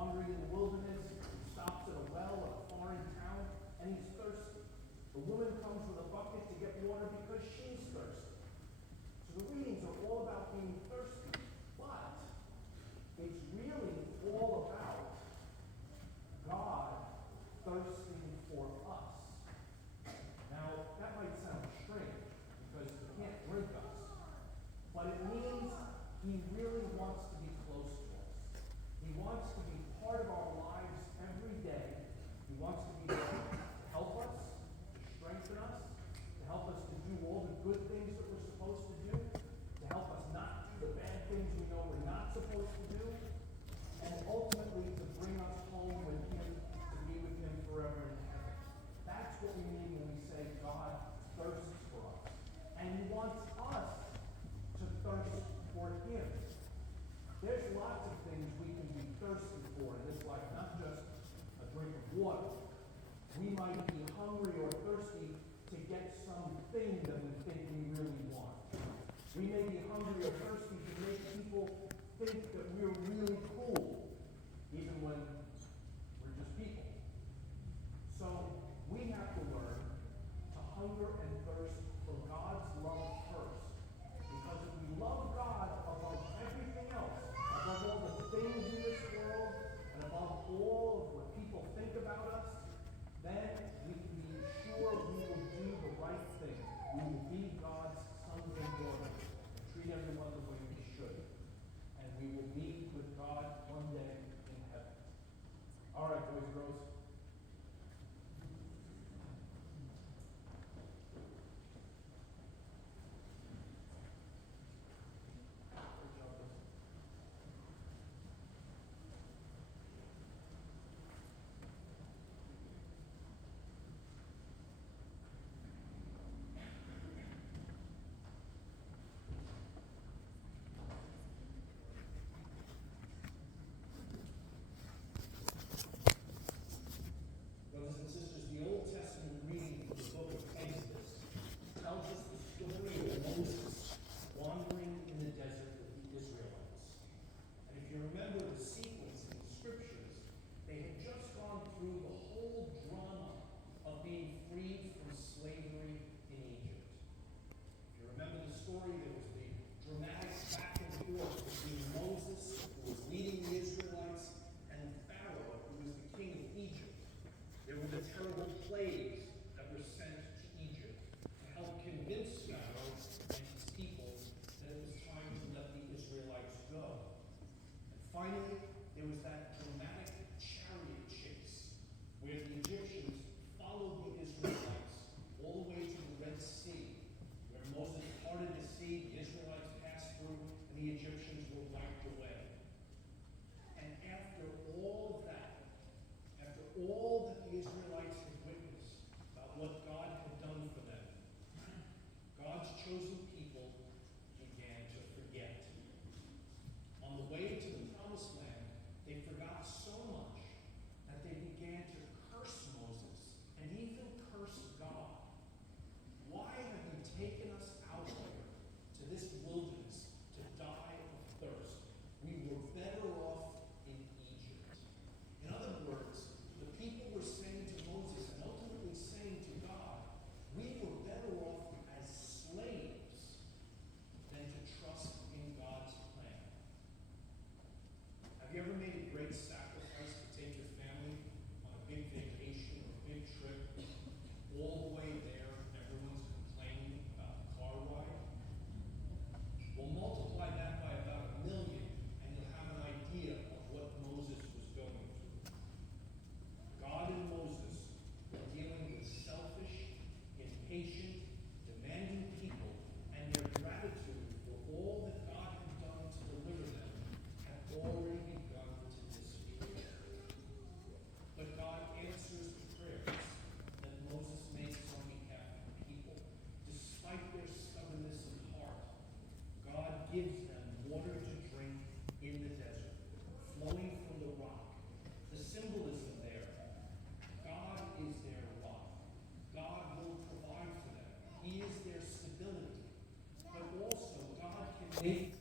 wandering in the wilderness. He stops at a well in a foreign town, and he's thirsty. The woman comes with a bucket to get water because she's thirsty. So the readings are all about being thirsty, but it's really all about God thirsting for us. Now, that might sound strange because he can't drink us, but it means he really wants to be close to us. He wants to be part of our lives every day. He wants to be there to help us, to strengthen us, to help us to do all the good things that we're supposed to do, to help us not do the bad things we know we're not supposed to do, and ultimately to bring us home with him, to be with him forever in heaven. That's what we mean when we say God thirsts for us. And he wants us to thirst for him. There's lots of things we can be thirsty for in this life, not just a drink of water. We might be hungry or thirsty to get something that we think we really want. We may be hungry or thirsty to make people think that we're really cool, even when we're just people. So we have to learn to hunger and thirst for God's love first. Because if we love God above everything else, above all the things in this world, and above all of what people think about us, then we can be sure we will do the right thing. We will be God's sons and daughters and treat everyone the way we should. And we will meet with God one day in heaven. All right, boys and girls. Brothers and sisters, the Old Testament reading from the book of Exodus tells us the story of Moses wandering in the desert with the Israelites. And if you remember the sequence in the scriptures, they had just gone through the whole drama of being freed from slavery in Egypt. If you remember the story, there was the dramatic back and forth between Moses, who was leading the Israelites, and Pharaoh, who was the king of Egypt. There were the terrible plagues that were sent to Egypt to help convince Pharaoh and his people that it was time to let the Israelites go. And finally, there was that dramatic chariot chase where the Egyptians followed the Israelites all the way to the Red Sea, where Moses parted the sea, the Israelites passed through, and the Egyptians were wiped away. And after all of that, after all that the Israelites had witnessed about what God had done for them, God's chosen people began to forget. On the way to the promised land, they forgot so much that they began to curse Moses and even curse God. Why have you taken us out here to this wilderness to die of thirst? We were better off in Egypt. In other words, the people were saying to Moses and ultimately saying to God, we were better off as slaves than to trust in God's plan. Have you ever made a great sacrifice to take your family on a big vacation or a big trip? All the way there, everyone's complaining about the car ride. Well, multiply that by about 1 million, and you'll have an idea of what Moses was going through. God and Moses were dealing with selfish, impatient, demanding people, and their gratitude for all that God had done to deliver them had already begun to disappear. But God answers the prayers that Moses makes on behalf of the people. Despite their stubbornness of heart, God gives them water to drink in the desert, flowing from the rock. The symbolism there, God is their rock. God will provide for them. He is their stability. But also, God can make